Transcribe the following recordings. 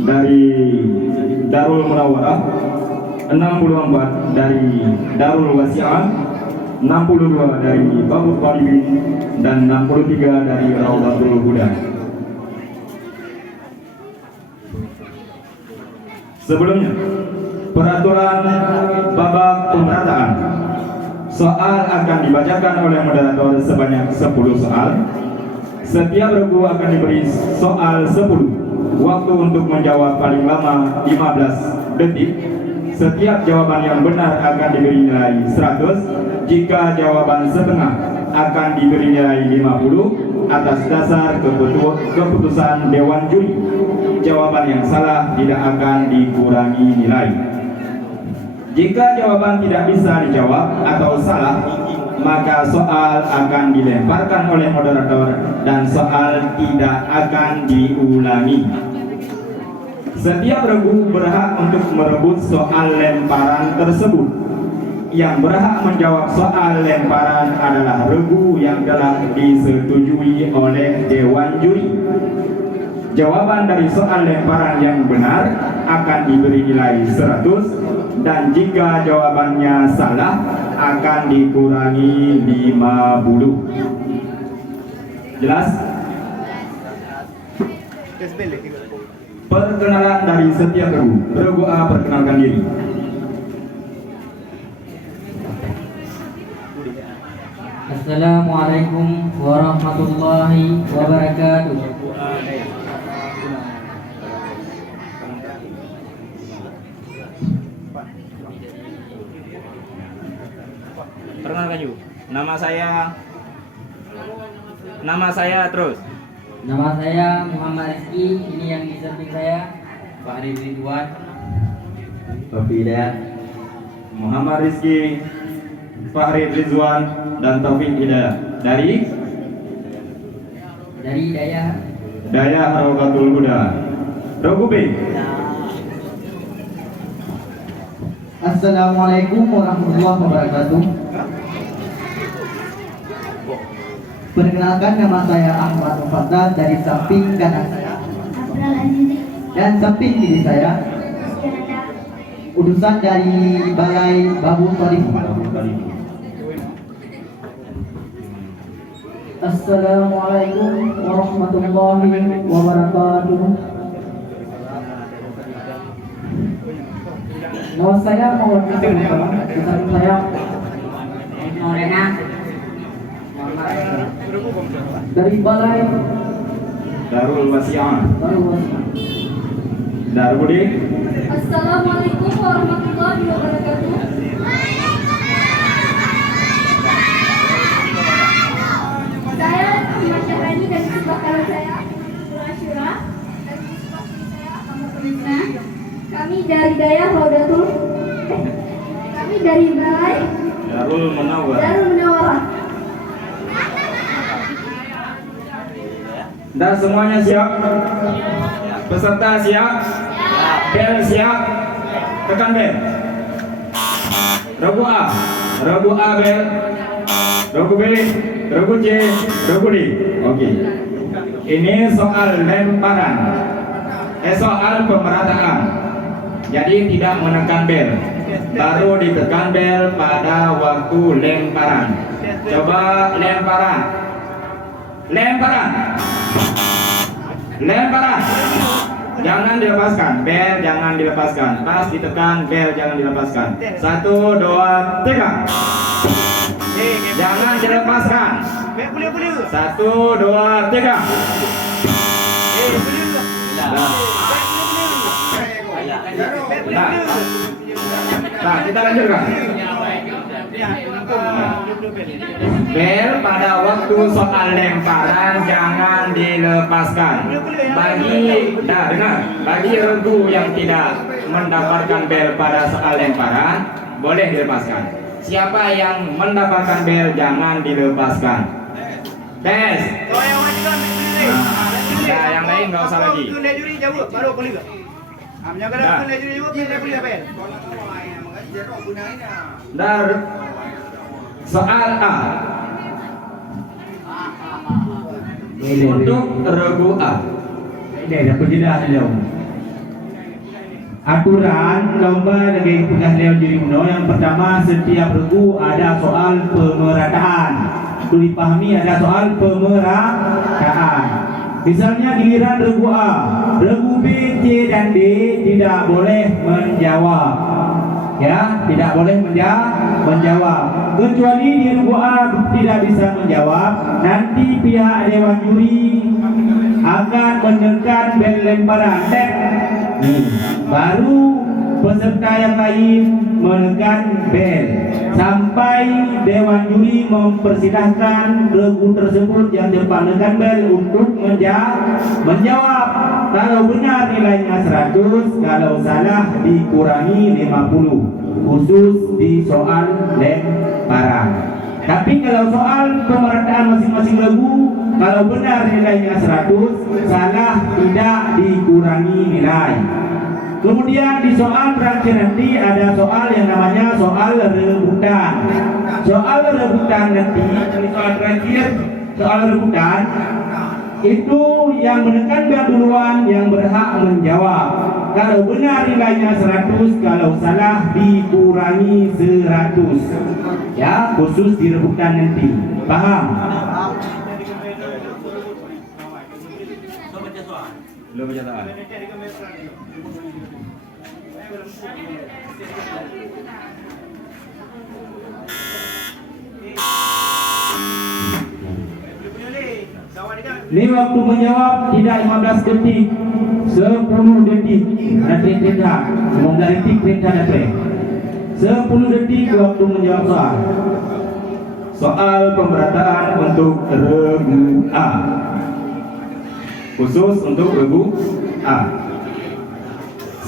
dari Darul Munawwarah, 64 dari Darul Wasi'ah, 62 dari Babul Talibin, dan 63 dari Raudatul Huda. Sebelumnya, peraturan babak pemerataan. Soal akan dibacakan oleh moderator sebanyak 10 soal. Setiap regu akan diberi soal 10. Waktu untuk menjawab paling lama 15 detik. Setiap jawaban yang benar akan diberi nilai 100. Jika jawaban setengah akan diberi nilai 50 atas dasar keputusan Dewan Juri. Jawaban yang salah tidak akan dikurangi nilai. Jika jawaban tidak bisa dijawab atau salah, maka soal akan dilemparkan oleh moderator dan soal tidak akan diulangi. Setiap regu berhak untuk merebut soal lemparan tersebut. Yang berhak menjawab soal lemparan adalah regu yang telah disetujui oleh Dewan Juri. Jawaban dari soal lemparan yang benar akan diberi nilai 100, dan jika jawabannya salah akan dikurangi 50. Jelas? Perkenalan dari setiap regu. Regu A, perkenalkan diri. Assalamualaikum warahmatullahi wabarakatuh. Perkenalkan yuk. Nama saya terus. Nama saya Muhammad Rizky. Ini yang di samping saya Fahri Ridwan. Taufik Hidayat. Muhammad Rizky, Fahri Ridwan, dan Taufik Hidayat. Dari Daya Raudatul Huda. Regu B. Assalamualaikum warahmatullahi wabarakatuh. Perkenalkan, nama saya Ahmad Mufaddal dari samping kanan saya dan samping kiri saya. Utusan dari Balai Babul Talibin. Assalamualaikum warahmatullahi wabarakatuh. Nama saya Muhammad Rizky. Saya Norena dari Balai Darul Wasi'ah. Darul. Assalamualaikum warahmatullahi wabarakatuh. Saya Ahmad Syahrani dari sebelah kanan saya Asyura, dari sebelah kiri saya Ahmad Pemina. Kami dari Daya Raudatul. Kami dari Balai Darul Munawwarah. Dan semuanya siap? Peserta siap? Bel siap? Tekan bel. Regu A bel. Regu B, regu C, regu D. Oke. Ini soal lemparan. Soal pemerataan. Jadi tidak menekan bel. Baru ditekan bel pada waktu lemparan. Coba lemparan. Jangan dilepaskan. Bel jangan dilepaskan. Pas ditekan, bel jangan dilepaskan. 1, 2, 3. Jangan dilepaskan. 1, 2, 3. Nah, kita lanjutkan. Bel pada waktu soal lemparan jangan dilepaskan. Bagi regu yang tidak mendapatkan bel pada soal lemparan boleh dilepaskan. Siapa yang mendapatkan bel jangan dilepaskan. Tes. Nah, yang lain nggak usah lagi. Dar soal A. Untuk regu A. deh dapat jeda leo. Aturan lomba lagi pegah leo diri uno. Yang pertama setiap regu ada soal pemerataan. Perlu dipahami ada soal pemerataan. Misalnya giliran regu A, regu B, C dan D tidak boleh menjawab. Ya, tidak boleh menjawab. Kecuali di regu A tidak bisa menjawab, nanti pihak dewan juri akan menekan bel lemparan tek. Baru peserta yang lain menekan bel sampai dewan juri mempersilahkan regu tersebut yang depan menekan bel untuk menjawab. Kalau benar nilainya 100, kalau salah dikurangi 50, khusus di soal lemparan. Tapi kalau soal pemerataan masing-masing regu, kalau benar nilainya 100, salah tidak dikurangi nilai. Kemudian di soal terakhir nanti ada soal yang namanya soal rebutan. Soal rebutan nanti, di soal terakhir, soal rebutan itu yang menekan bel duluan yang berhak menjawab. Kalau benar nilainya 100, kalau salah dikurangi 100. Ya, khusus di rebutan nanti. Paham? Lo baca soal. Ini waktu menjawab tidak 15 detik, 10 detik. Nanti tidak 15 detik tidak ada. 10 detik waktu menjawab soal. Soal pemerataan untuk regu A. Khusus untuk regu A.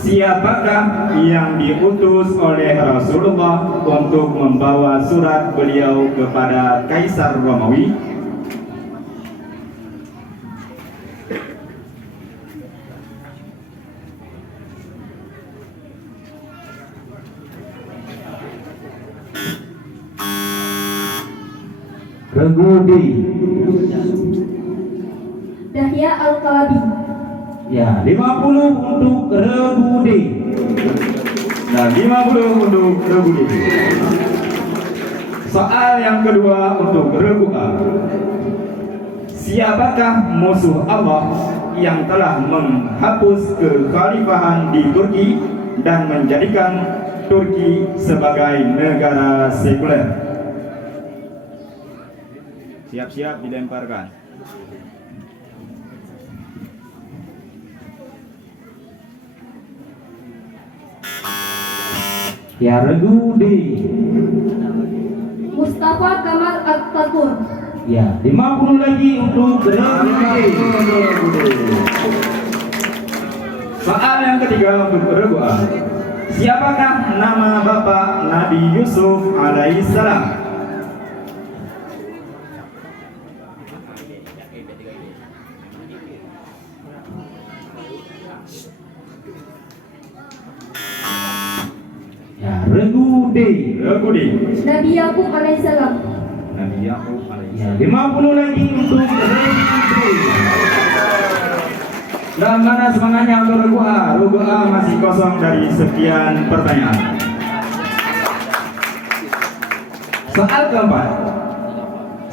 Siapakah yang diutus oleh Rasulullah untuk membawa surat beliau kepada Kaisar Romawi? Regu D. Dahya Al-Kalabi. Ya, 50 untuk regu D. Dan 50 untuk regu D. Soal yang kedua untuk regu A. Siapakah musuh Allah yang telah menghapus kekhalifahan di Turki dan menjadikan Turki sebagai negara sekuler? Siap-siap dilemparkan. Ya, regu D. Mustafa Kamal Atatürk. Ya, 50 lagi untuk regu D. Soal yang ketiga untuk regu A. Siapakah nama bapak Nabi Yusuf alaihissalam? Ya, regu D. Regu D. Nabi Yakub alaihissalam. Nabi Yakub Ya, 50 lagi untuk regu D. Dan mana semangatnya untuk regu A? Regu A masih kosong dari sekian pertanyaan. Soal keempat.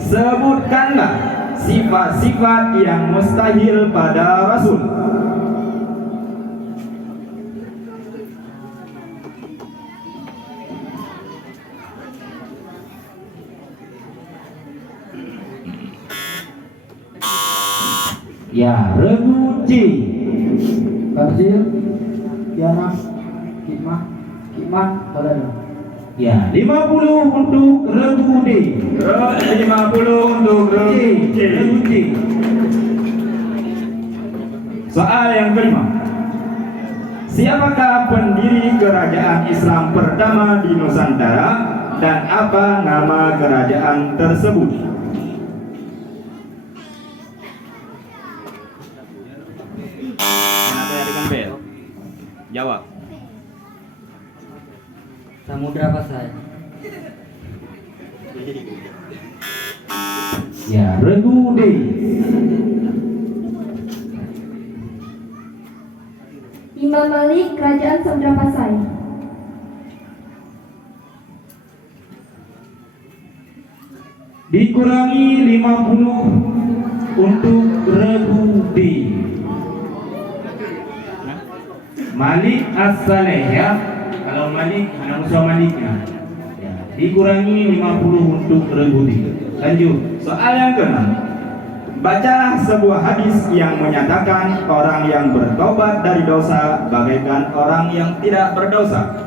Sebutkanlah sifat-sifat yang mustahil pada Rasul. Ya, regu C. Barzil, Tiana, Hikmah, Saudara. Ya, 50 untuk regu D. 50 untuk regu C. Regu C. Soal yang kelima. Siapakah pendiri kerajaan Islam pertama di Nusantara dan apa nama kerajaan tersebut? Kenapa jadikan bel? Jawab. Samudra Pasai. Ya, regu D. Imam Malik, Kerajaan Samudra Pasai. Dikurangi 50 untuk Rebu D. Malik As-Saleh ya. Kalau Malik, anak usaha Maliknya. Ya. Dikurangi 50 untuk Rebu D. Lanjut, soal yang ke-6. Bacalah sebuah hadis yang menyatakan orang yang bertobat dari dosa bagaikan orang yang tidak berdosa.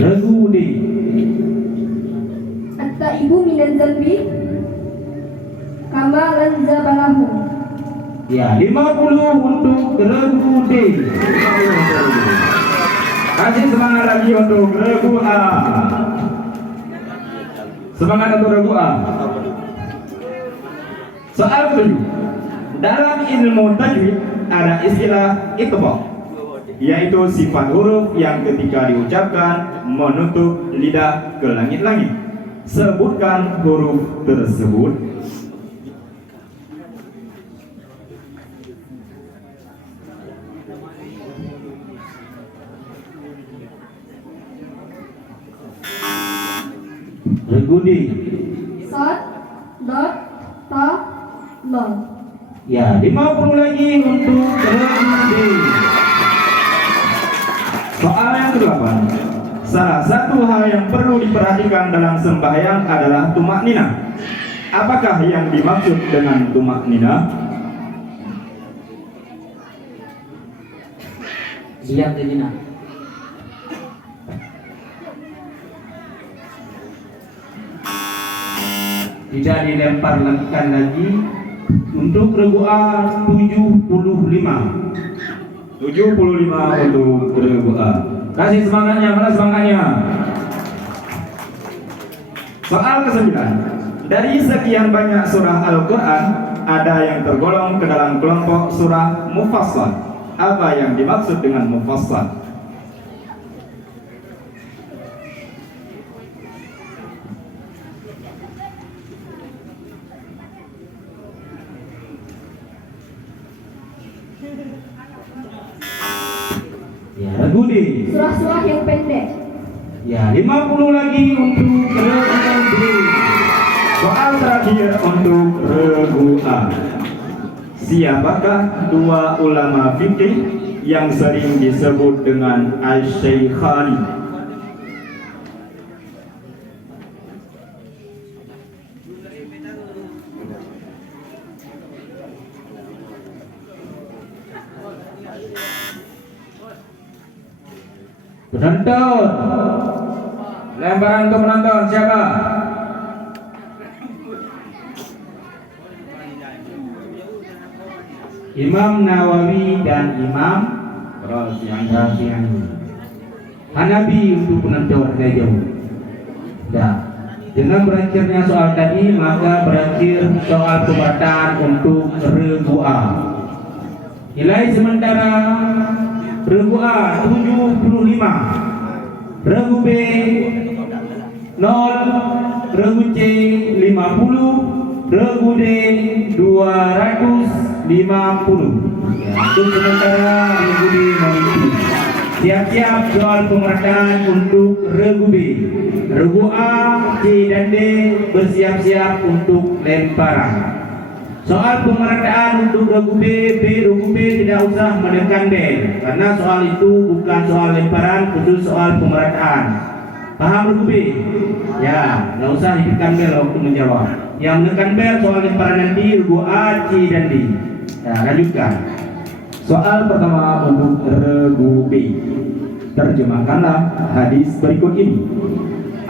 Regu di At-taibu minan zambi kama lanza balahu. ya 50 untuk Regu D. Kasih semangat lagi untuk Regu A. Semangat untuk Regu A. Soal ke-7. Dalam ilmu tajwid ada istilah itbaq, yaitu sifat huruf yang ketika diucapkan menutup lidah ke langit-langit. Sebutkan huruf tersebut. Regudi. Sod, dot, ta, lon. Ya, 50 lagi untuk Regudi. Soal yang ke-8. Salah satu hal yang perlu diperhatikan dalam sembahyang adalah tumak nina. Apakah yang dimaksud dengan tumak nina? Siap Tejina. Tidak dilemparkan lagi. Untuk Regu A 75. 75 untuk Regu A. Kasih semangatnya, mana semangatnya? Soal ke-9. Dari sekian banyak surah Al-Quran, ada yang tergolong ke dalam kelompok surah Mufassal. Apa yang dimaksud dengan Mufassal? Ya, Regudi. Surah-surah yang pendek. Ya, 50 lagi untuk Regudi. Soal terakhir untuk Regu A. Siapakah dua ulama fikih yang sering disebut dengan Asy-Syaikhani? Penonton, lemparan untuk penonton siapa? Imam Nawawi dan Imam Rasyani. Hanafi untuk penonton dari jauh. Dah. Dengan berakhirnya soal tadi, maka berakhir soal pembataan untuk Regu A. Nilai sementara Regu A 75, Regu B 0, Regu C 50, Regu D 250. Ya, untuk sementara Regu D memimpin. Siap-siap soal pemerataan untuk Regu B. Regu A, C dan D bersiap-siap untuk lemparan. Soal pemerataan untuk Regu B, Regu B tidak usah menekan bel, karena soal itu bukan soal lemparan, khusus soal pemerataan. Paham Regu B? Ya, nggak usah ditekan bel waktu menjawab. Yang menekan bel soal lemparan nanti Regu A, C dan D. Ya, lanjutkan. Soal pertama untuk Regu B. Terjemahkanlah hadis berikut ini.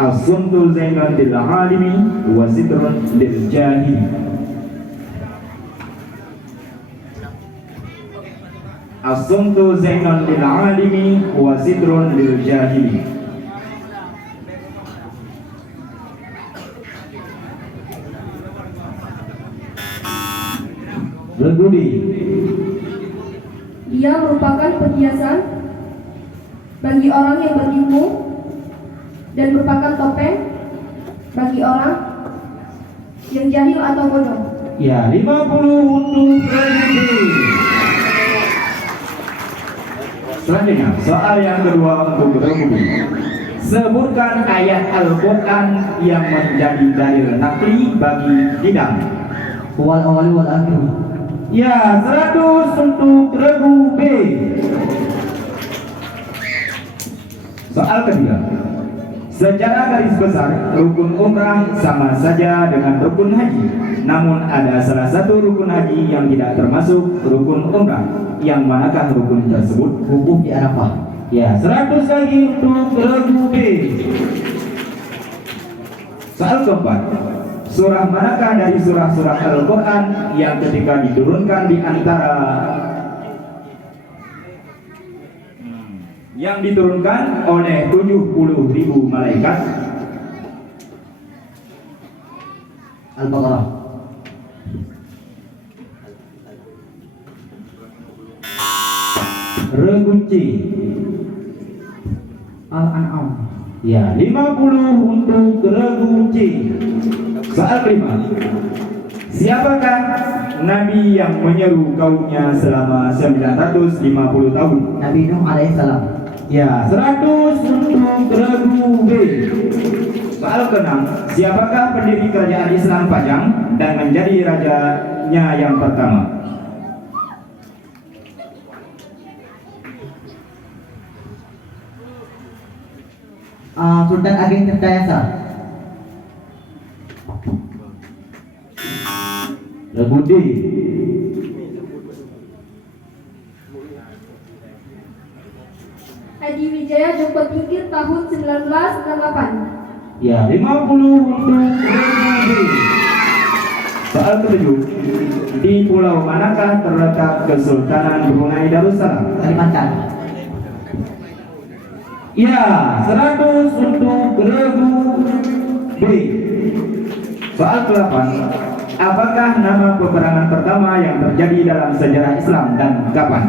As-sumtu zainun lil alimi wa sitrun lil jahili. As-sumtu zainun lil alimi wa sitrun lil jahili. Regudi. Dia merupakan perhiasan bagi orang yang berilmu dan berpakaian topeng bagi orang yang jahil atau bodoh. Ya, 50 untuk Regi. Selanjutnya, soal yang kedua untuk Regi. Sebutkan ayat Al-Quran yang menjadi dalil nakli bagi tidak. Wal awal wal akhir. Ya, 100 untuk Regu B. Soal ketiga. Secara garis besar, rukun umrah sama saja dengan rukun haji. Namun ada salah satu rukun haji yang tidak termasuk rukun umrah. Yang manakah rukun tersebut? Wukuf di Arafah. Ya, 100 lagi untuk Regu B. Soal keempat. Surah manakah dari surah-surah Al-Quran yang ketika diturunkan di antara yang diturunkan oleh 70.000 malaikat? Al-Baqarah. Regunci. Al-An'am. Ya, 50 untuk Regunci. Soal kelima. Siapakah Nabi yang menyeru kaumnya selama 950 tahun? Nabi Nuh alaihissalam. Ya, 100 untuk Regu B. Soal keenam, siapakah pendiri kerajaan Islam Pajang dan menjadi rajanya yang pertama? Sultan Ageng Tirtayasa. Regu D. Hadi Wijaya Joko Tingkir tahun 1968. Ya, 50 untuk Regu B. Soal ketujuh, di pulau manakah terletak Kesultanan Brunei Darussalam? Kalimantan. Ya, 100 untuk Regu B. Soal ke-8, apakah nama peperangan pertama yang terjadi dalam sejarah Islam dan kapan?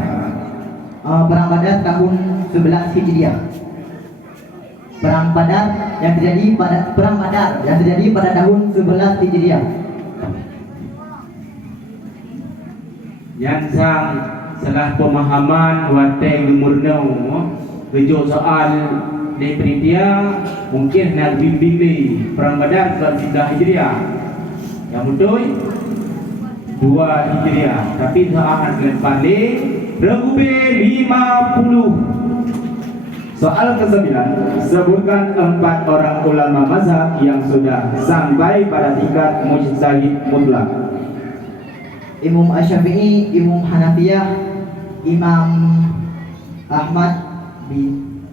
Perang Badar tahun 11 Hijriah. Perang Badar yang terjadi pada tahun 11 Hijriah. Yang sang salah pemahaman wateng murnau kejo soal di penitia mungkin nak bimbing ni perang Badar tahun 11 Hijriah. Yang betul 2 Hijriah, tapi soal dengan pandai Regu B 50. Soal ke-9, sebutkan 4 orang ulama mazhab yang sudah sampai pada tingkat mujtahid mutlak. Imam Asy-Syafi'i, Imam Hanafiyah, Imam Ahmad bin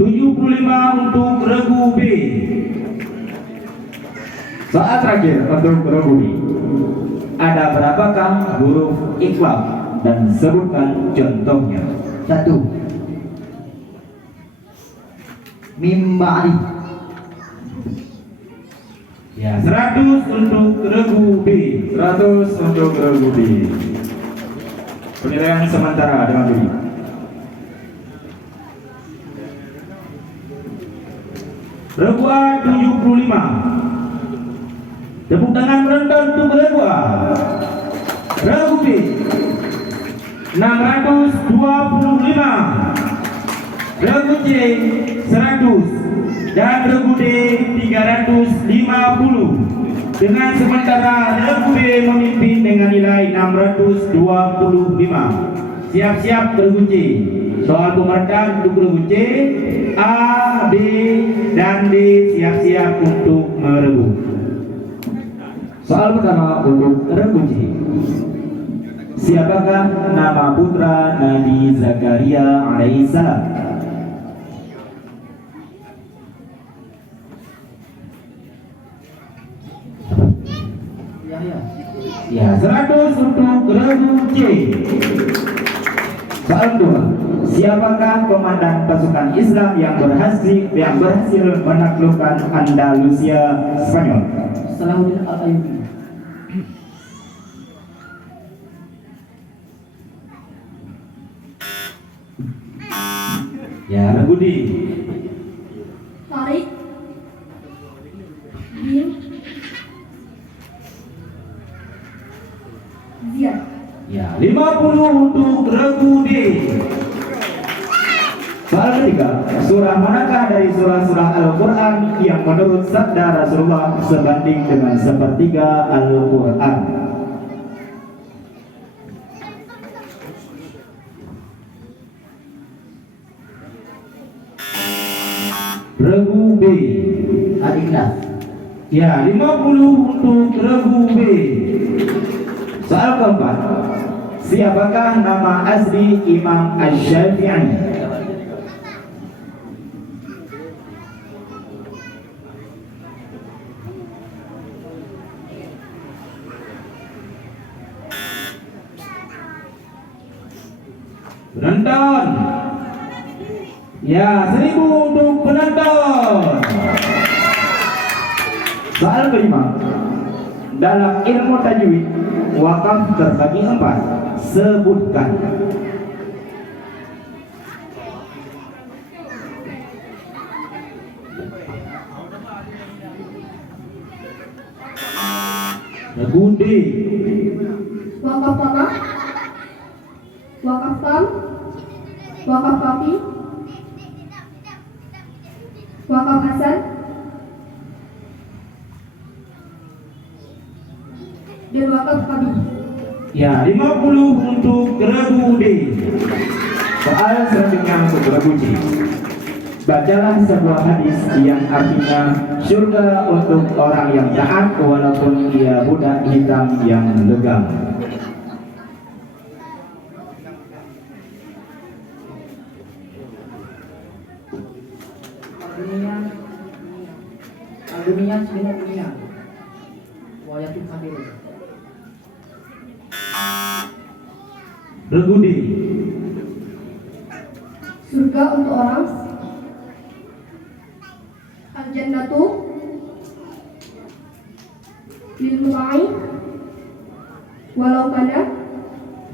75 untuk Regu B. Soal terakhir untuk Regu B. Ada berapakah huruf ikhlas dan sebutkan contohnya? 1. Mim ba'di. Ya, 100 untuk Regu B. 100 untuk Regu B. Penilaian sementara dengan diri. Regu A 75. Tepuk tangan merendah untuk Regu A. Regu B 625. Regu C 100 dan Regu D 350. Dengan sementara Regu B memimpin dengan nilai 625. Siap-siap Regu C. Soal pemerintahan untuk Regu C, A, B, dan D siap-siap untuk merebut. Soal pertama untuk Regu C. Siapakah nama putra Nabi Zakaria alaihissalam? Ya, 100 untuk Regu C. Soal kedua, siapakah komandan pasukan Islam yang berhasil menaklukkan Andalusia Spanyol? Salahuddin Al-Ayyubi. Ya, Regu D. Tarik, Bin, Ziad. Ya, 50 untuk Regu D. Soal ketiga, surah manakah dari surah-surah Al-Quran yang menurut sabda Rasulullah sebanding dengan sepertiga Al-Quran? Regu B. Al-Ikhlas. Ya, 50 untuk Regu B. Soal keempat, siapakah nama asli Imam Asy-Syafi'i? Penonton. Ya, 1000 untuk penonton. Soal kelima, dalam ilmu tajwid wakaf terbagi 4. Sebutkan. Regu D. Wakaf tanah, wakaf tam, wakaf kafi, wakaf hasan, dan wakaf kabih. Ya, 50 untuk Regu D. Soal selanjutnya untuk Regu C. Bacalah sebuah hadis yang artinya surga untuk orang yang taat walaupun ia budak hitam yang legam. Dunia sebenarnya dunia. Wayatul kafir. Regu D. Surga untuk orang, al-jannatu lil mu'min walau kana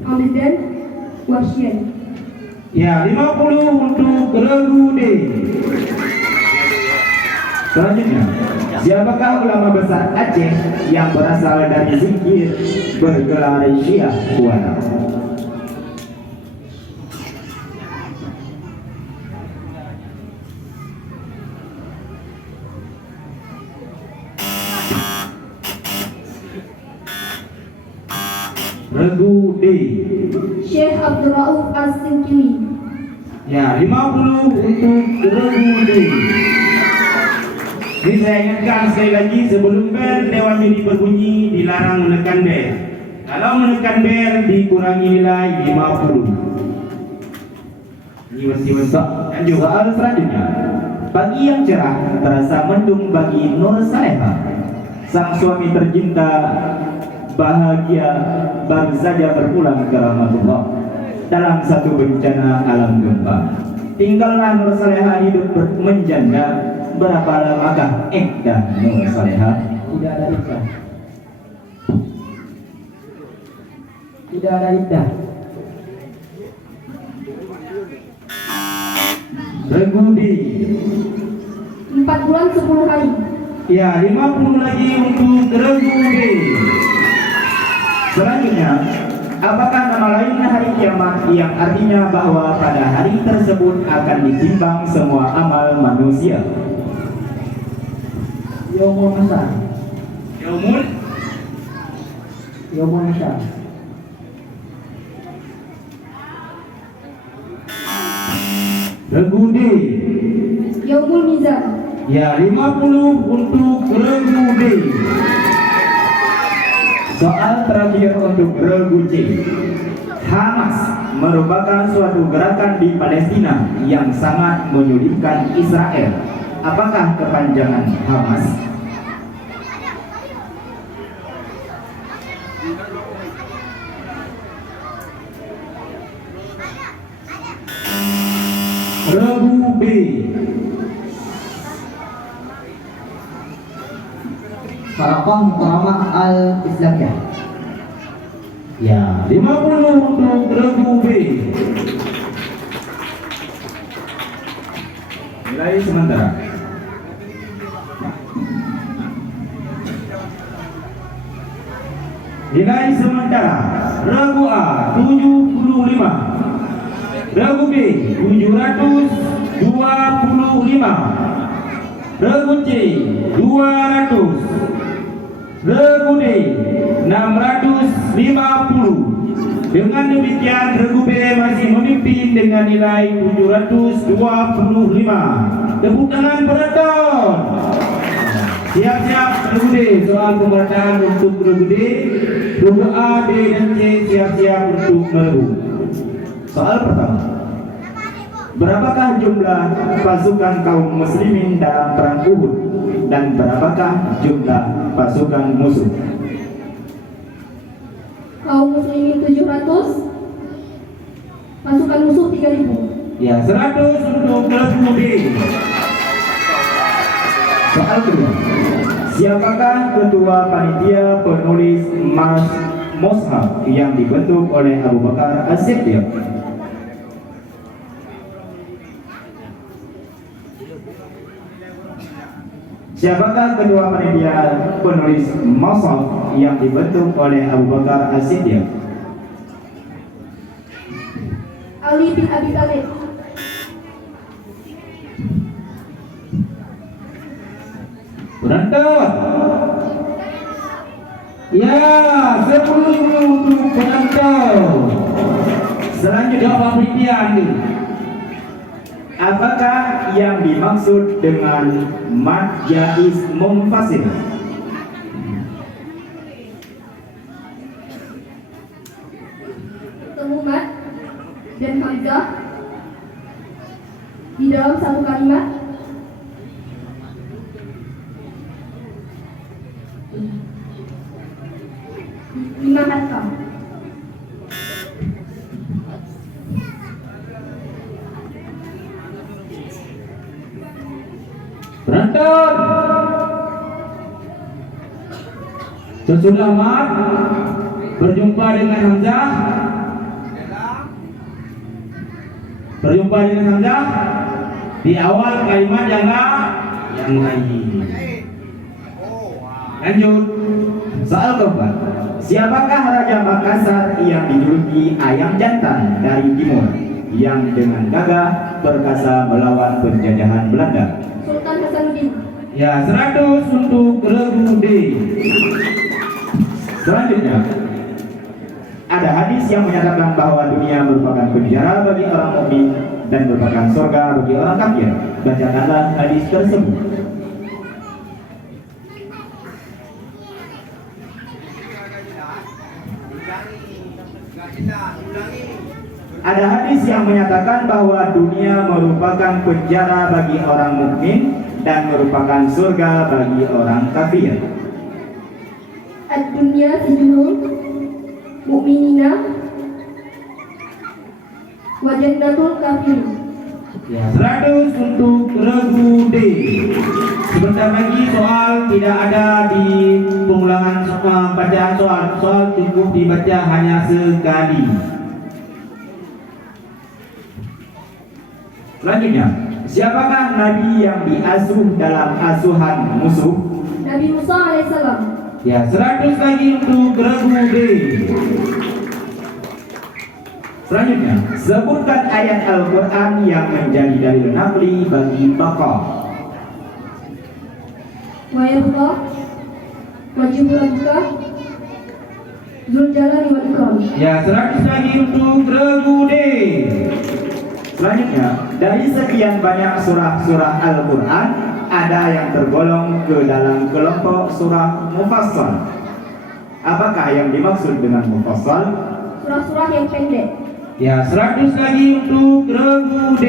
amidan wasyan. Ya, 50 untuk Regu D. Selanjutnya, siapakah ulama besar Aceh yang berasal dari zikir bergelar Syiah Buana? Regu D. Syekh Abdul Rauf As-Sinkili. Ya, 50 untuk Regu D. Ini saya ingatkan sekali lagi, sebelum bel Dewan Juri berbunyi dilarang menekan bel. Kalau menekan bel dikurangi nilai 50. Ini masih besar. Lanjut. Soal selanjutnya, pagi yang cerah terasa mendung bagi Nur Saleha. Sang suami tercinta bahagia baru saja berpulang ke rahmatullah dalam satu bencana alam gempa. Tinggallah Nur Saleha hidup menjanda. Berapa lamakah iddah Nur Saleha? Tidak ada iddah. Tidak ada iddah. Regu D. 4 bulan 10 hari. Ya, 50 lagi untuk Regu D. Selanjutnya, apakah nama lain hari kiamat yang artinya bahwa pada hari tersebut akan ditimbang semua amal manusia? Yaumul Masar. Yaumul Yaumul Masar. Regu D. Yaumul Mizan. Ya, 50 untuk Regu D. Soal terakhir untuk Regu C. Hamas merupakan suatu gerakan di Palestina yang sangat menyulitkan Israel. Apakah kepanjangan Hamas? Regu B. Harakah Muqaramah Al-Islamiyah. Ya, 50 untuk Regu B. Nilai sementara. Nilai sementara. Regu A 75. Regu B 725. Regu C 200. Regu D 650. Dengan demikian Regu B masih memimpin dengan nilai 725. Tepuk tangan penonton. Siap-siap Regu D, soal pemerataan untuk Regu D. Regu A, B, dan C siap-siap untuk meregu. Soal pertama. Berapakah jumlah pasukan kaum muslimin dalam perang Uhud dan berapakah jumlah pasukan musuh? Kaum muslimin 700, pasukan musuh 3000. Ya, 100 untuk Regu D. Soal kedua. Siapakah ketua panitia penulis Mushaf yang dibentuk oleh Abu Bakar As-Siddiq? Siapakah ketua panitia penulis Mushaf yang dibentuk oleh Abu Bakar As-Siddiq? Ali bin Abi Thalib. Penonton. Ya, 10 untuk penonton. Selanjutnya Bapak Britian. Apakah yang dimaksud dengan mad jaiz munfasil? Ketemu mat dan hamzah di dalam satu kalimat. Lima harfa. Penonton. Sesudah mat berjumpa dengan hamzah. Berjumpa dengan hamzah di awal kalimat yang lain. Lanjut. Soal keempat. Siapakah Raja Makassar yang dijuluki ayam jantan dari timur yang dengan gagah perkasa melawan penjajahan Belanda? Sultan Hasanuddin. Ya, 100 untuk Regu D. Selanjutnya, ada hadis yang menyatakan bahwa dunia merupakan penjara bagi orang mukmin dan merupakan surga bagi orang kafir. Bacakanlah hadis tersebut. Ada hadis yang menyatakan bahwa dunia merupakan penjara bagi orang mukmin dan merupakan surga bagi orang kafir. Ad-dunya sijnul mu'minina wa jannatul kafirin. Ya, 100 untuk Regu D. Sebentar lagi soal tidak ada di pengulangan bacaan soal cukup dibaca hanya sekali. Selanjutnya, siapakah nabi yang diasuh dalam asuhan musuh? Nabi Musa alaihissalam. Ya, 100 lagi untuk Regu D. Selanjutnya, sebutkan ayat Al-Quran yang menjadi dalil naqli bagi Baqarah. Wa yabqa wajibul rabbika dzul jalali wal ikram. Ya, 100 lagi untuk Regu D. Selanjutnya, dari sekian banyak surah-surah Al-Quran, ada yang tergolong ke dalam kelompok surah mufassal. Apakah yang dimaksud dengan mufassal? Surah-surah yang pendek. Ya, 100 lagi untuk Regu D.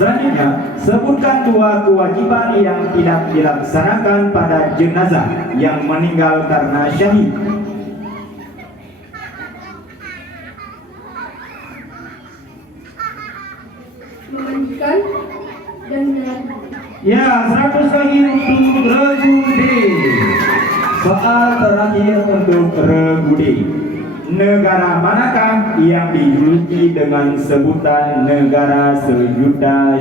Selanjutnya, sebutkan 2 kewajiban yang tidak dilaksanakan pada jenazah yang meninggal karena syahid. Memandikan dan menyalakan. Ya, 100 lagi untuk Regu D. Soal terakhir untuk Regu D. negara manakah yang dijuluki dengan sebutan negara sejuta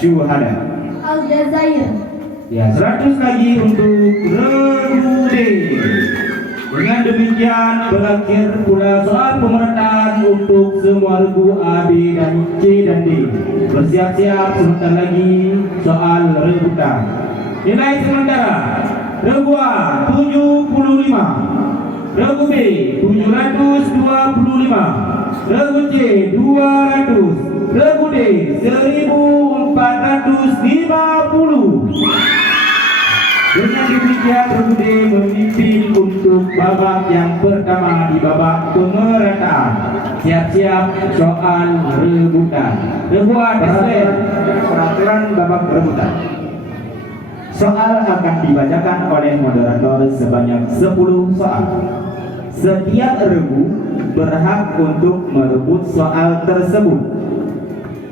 syuhada? Aljazair. Ya, 100 lagi untuk Regu D. Dengan demikian berakhir pula soal pemerataan untuk semua regu A, B, dan C dan D. Bersiap-siap sebentar lagi soal rebutan. Nilai sementara regu A 75, regu B 725, regu C 200, regu D 1450. Dengan demikian regu D memimpin untuk babak yang pertama di babak pemerataan. Siap-siap soal rebutan. Regu A peraturan babak rebutan. Soal akan dibacakan oleh moderator sebanyak 10 soal. Setiap regu berhak untuk merebut soal tersebut.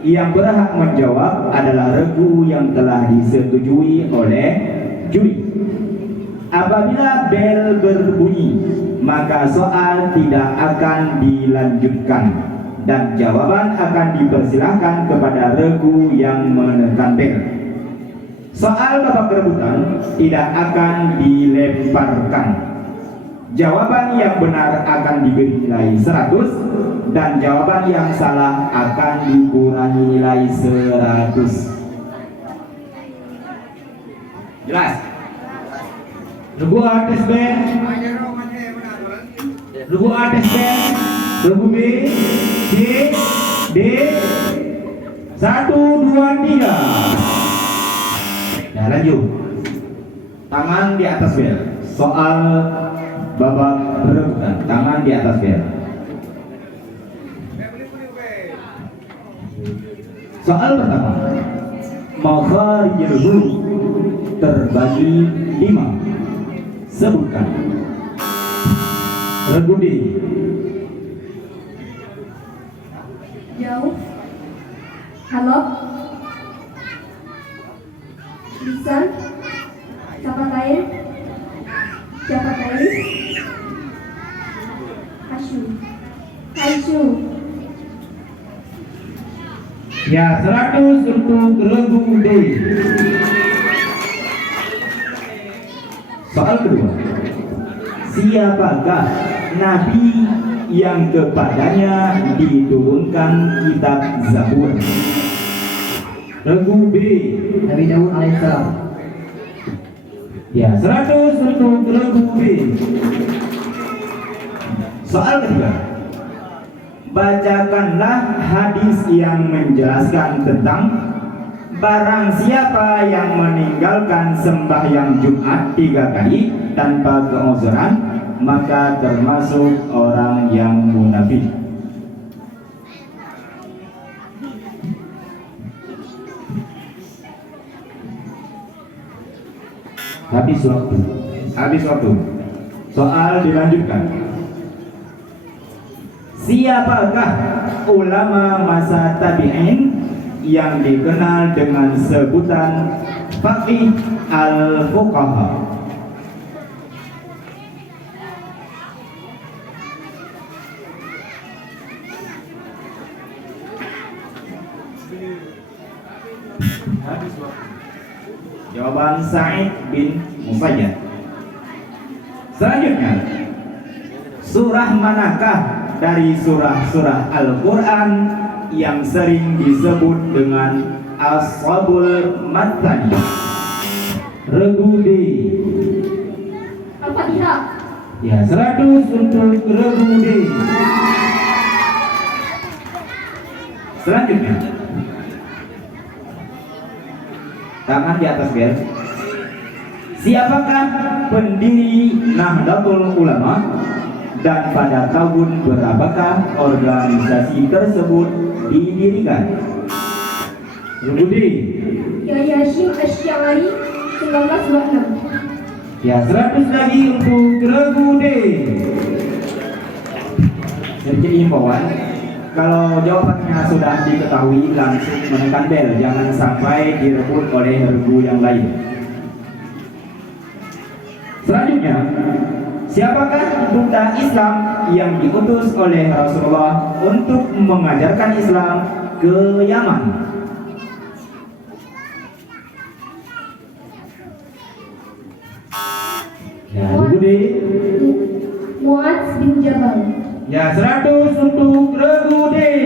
Yang berhak menjawab adalah regu yang telah disetujui oleh juri. Apabila bel berbunyi, maka soal tidak akan dilanjutkan dan jawaban akan dipersilahkan kepada regu yang menekan bel. Soal babak rebutan tidak akan dilemparkan. Jawaban yang benar akan diberi nilai 100 dan jawaban yang salah akan dikurangi nilai 100. Jelas? Regu A tes bel. Regu A tes bel. Regu B, C, D. 1, 2, 3. Nah, lanjut. Tangan di atas bel. Soal babak rebutan. Tangan di atas bel. Soal pertama. Makharijul huruf terbagi 5. Sebutkan. Regu D. Jauh. Halop. Lisan. Capatain. Capatain. Kasyu. Kasyu. Ya, 100 untuk regu D. Soal kedua. Siapakah nabi yang kepadanya diturunkan kitab Zabur? Regu B. Nabi Daud alaihissalam. Ya, 100 untuk regu B. Soal ketiga. Bacakanlah hadis yang menjelaskan tentang barang siapa yang meninggalkan sembahyang Jumat 3 kali tanpa keuzuran, maka termasuk orang yang munafik. Habis waktu. Soal dilanjutkan. Siapakah ulama masa tabi'in yang dikenal dengan sebutan faqih al-fuqaha? Jawaban Sa'id bin Musayyad. Selanjutnya, surah manakah dari surah-surah Al-Quran yang sering disebut dengan Ashabul Mathani? Regu D. Al-Fatihah. Ya, 100 untuk regu D. Selanjutnya, tangan di atas bel. Siapakah pendiri Nahdlatul Ulama dan pada tahun berapakah organisasi tersebut didirikan? Regu D. Yahya Hashim Asy'ari 1926. Ya, 100 lagi untuk regu D. Jadi himbauan, kalau jawabannya sudah diketahui langsung menekan bel, jangan sampai direbut oleh regu yang lain. Selanjutnya, Siapakah duta Islam yang diutus oleh Rasulullah untuk mengajarkan Islam ke Yaman? Ya, Budi. Muaz bin Jabal. Ya, 100 untuk Regudi.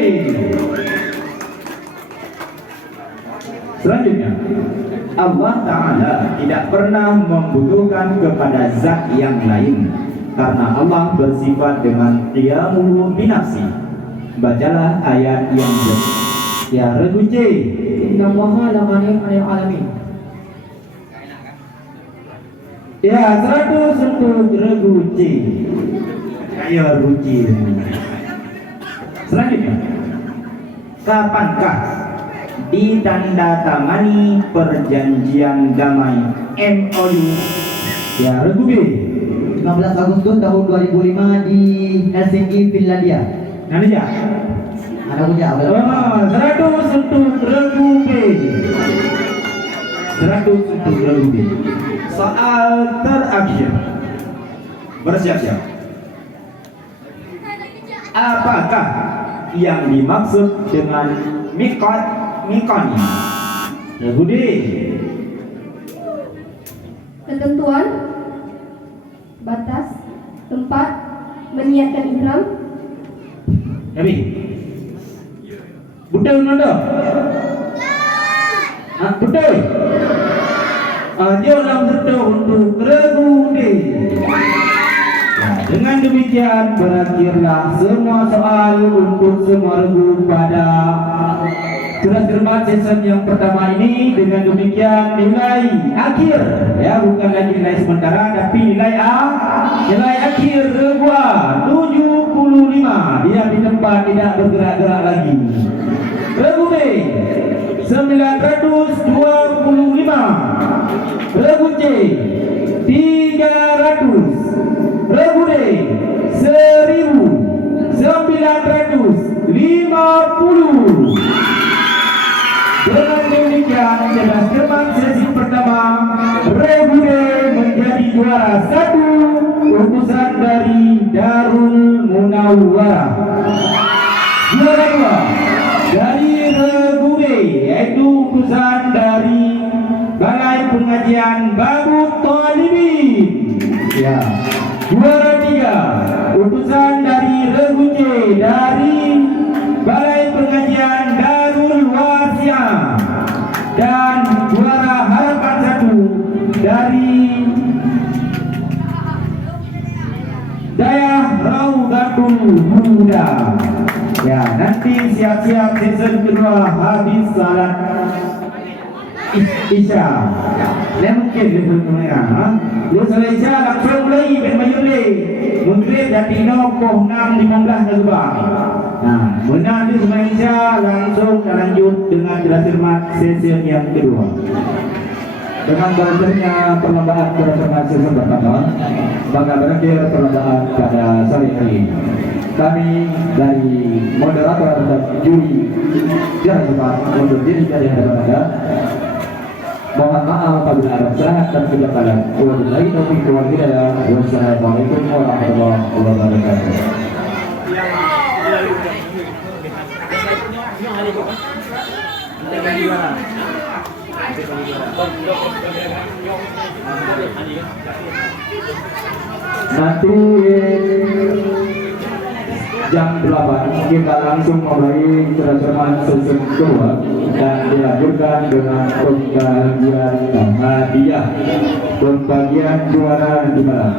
Selanjutnya, Allah Ta'ala tidak pernah membutuhkan kepada zat yang lain karena Allah bersifat dengan qiyamuhu binafsi. Bacalah ayat yang ya Regudi. Inna Allaha la ghaniyun 'anil 'alamin. Ya, 100 untuk Regudi. Ayo Ruci. Selanjutnya, kapankah ditandatangani perjanjian damai MOU? Ya, Regudi. 15 Agustus tahun 2005 di Helsinki, Finlandia. Nanti ya. Ada punya apa? 100 untuk Regudi. 100 untuk Regudi. Soal terakhir. Bersiap-siap. Apakah yang dimaksud dengan mikoni? Regudi. Ketentuan, batas, tempat, meniatkan ihram. Nabi. Betul nanda? Betul. Dia dalam betul untuk Regudi. Nah, dengan demikian berakhirlah semua soal untuk semua regu pada surat cermat season yang pertama ini. Dengan demikian nilai akhir, ya bukan lagi nilai sementara tapi nilai akhir regua 75. Dia di tempat tidak bergerak-gerak lagi. Regu B 925, regu C 300, regu D 1950. Dengan demikian cerdas cermat sesi pertama, Regu D menjadi juara 1 utusan dari Darul Munawwarah. Juara 2 dari Regu D yaitu utusan dari Balai Pengajian Babu Talibin. Ya. Juara 3 utusan dari Regu C dari Balai Pengajian Darul Wasiah. Dan juara harapan 1 dari Dayah Raudatul Huda. Ya, nanti siap-siap season kedua habis salat Isya. Dan mungkin dia berkata, dia salat Isya langsung mulai bermayule. Mungkin jadi nokoh 6-15 lebah. Nah, benar di salat Isya langsung lanjut dengan jelas cermat season yang kedua. Dengan berakhirnya perlombaan jelas cermat season pertama, maka berakhir perlombaan pada sore hari ini. Kami dari moderator dan juri jelas cermat undur diri dari hadapan Anda. Mohon maaf apabila ada kesalahan dan kejahatan. Wabillahi taufiq wal hidayah. Wassalamualaikum warahmatullahi wabarakatuh. Nanti jam 8 kita langsung mulai cermat sesi kedua dan dilanjutkan dengan pembagian hadiah, pembagian juara di malam.